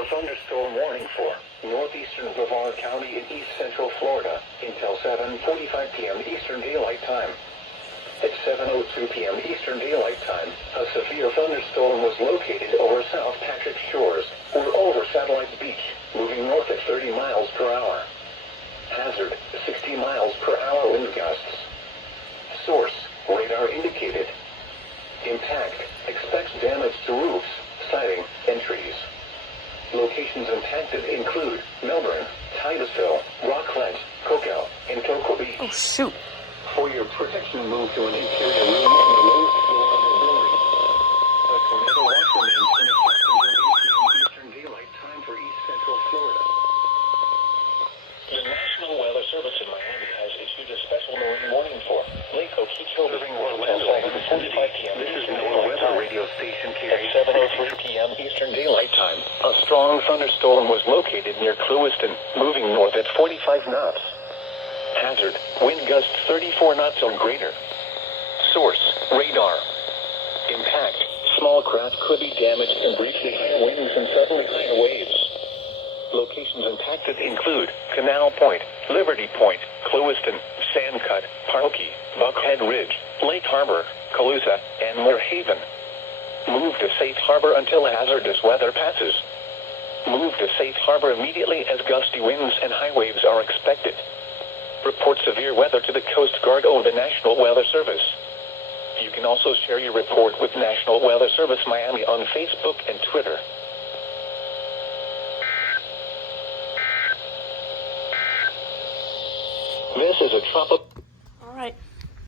severe thunderstorm warning for northeastern Brevard County in east central Florida until 7:45 p.m. Eastern Daylight Time. At 7:02 p.m. Eastern Daylight Time, a severe thunderstorm was located over South Patrick Shores or over Satellite Beach, moving north at 30 miles per hour. Hazard, 60 miles per hour wind gusts. Source, radar indicated. Impact, expects damage to roofs, siding, and trees. Locations impacted include Melbourne, Titusville, Rockland, Cocoa, and Cocoa Beach. Oh, shoot. For your protection, move to an interior room on the lowest floor of the building. A tornado watch remains in effect until 8 p.m. Eastern Daylight Time for East Central Florida. The National Weather Service in Miami has issued a special marine warning for Lake Okeechobee serving Orlando at 7:45 p.m. This is NOAA Weather Radio Station carrying at 7:03 p.m. Eastern Daylight Time. A strong thunderstorm was located near Clewiston, moving north at 45 knots. Hazard, wind gusts 34 knots or greater. Source, radar. Impact, small craft could be damaged and briefly higher winds and suddenly higher waves. Locations impacted include Canal Point, Liberty Point, Clewiston, Sandcut, Parkey, Buckhead Ridge, Lake Harbor, Calusa, and Moore Haven. Move to safe harbor until hazardous weather passes. Move to safe harbor immediately as gusty winds and high waves are expected. Report severe weather to the Coast Guard or the National Weather Service. You can also share your report with National Weather Service Miami on Facebook and Twitter. This is a tropical... All right.